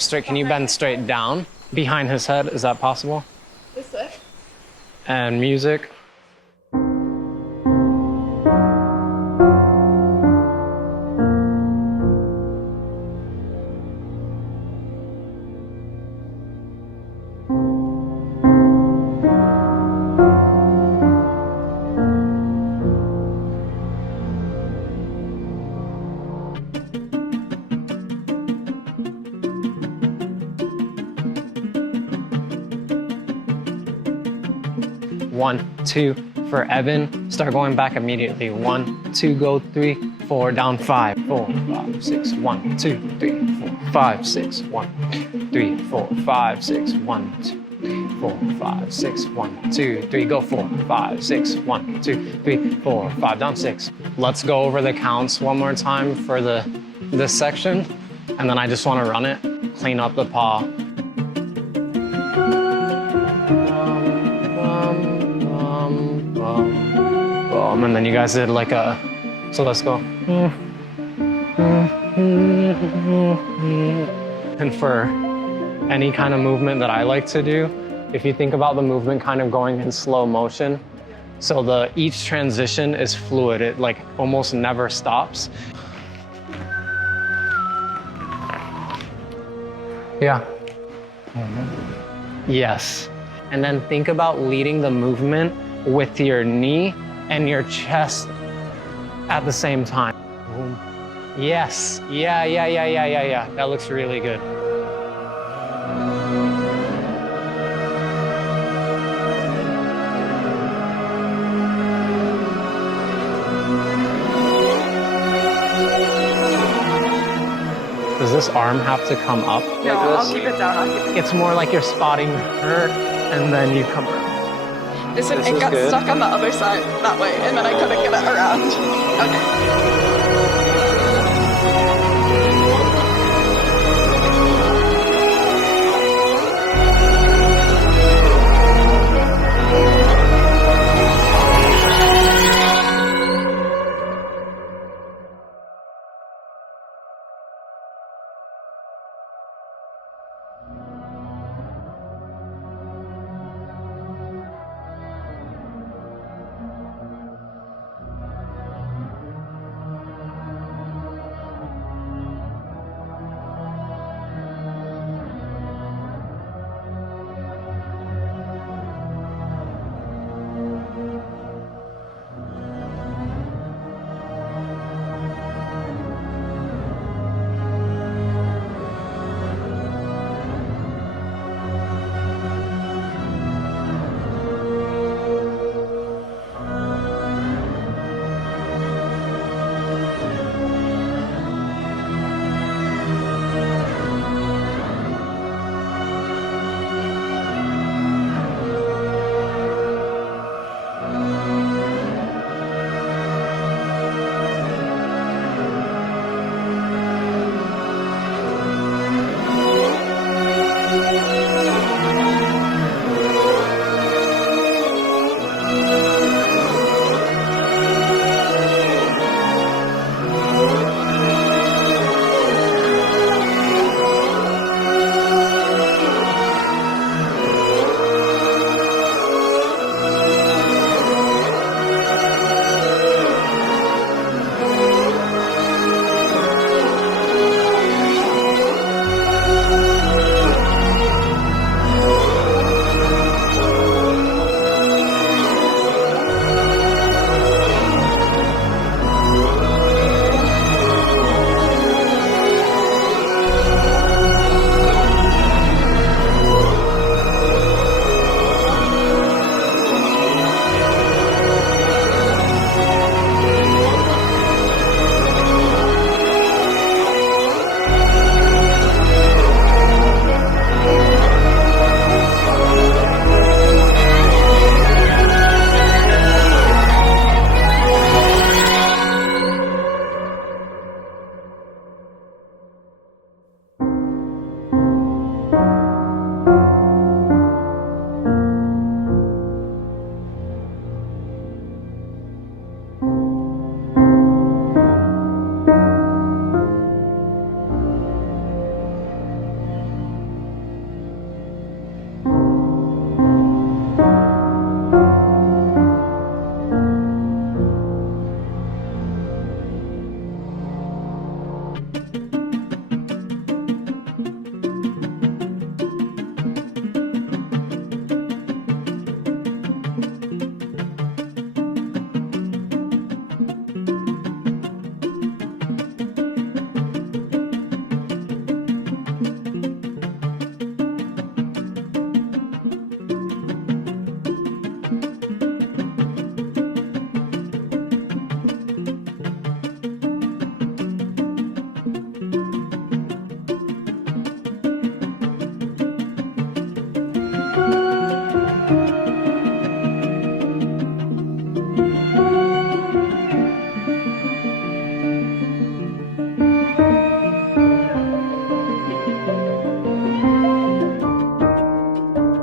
straight. Can you bend straight down behind his head? Is that possible? This way. And music. One, two, for Evan, start going back immediately. 1, 2, go 3, 4, down 5, 4, 5, 6, 1, 2, 3, 4, 5, 6, 1, 3, 4, 5, 6, 1, 2, 4, 5, 6, 1, 2, 3, go 4, 5, 6, 1, 2, 3, 4, 5, down 6. Let's go over the counts one more time for this section, and then I just want to run it, clean up the paw. And then you guys did like a, so let's go. And for any kind of movement that I like to do, if you think about the movement kind of going in slow motion, so each transition is fluid, it like almost never stops. Yeah. Yes. And then think about leading the movement with your knee and your chest at the same time. Boom. Yes. Yeah. That looks really good. Does this arm have to come up? No, I'll keep it down. I'll keep it down. It's more like you're spotting her and then you come around. It got stuck on the other side that way, and then I couldn't get it around. Okay.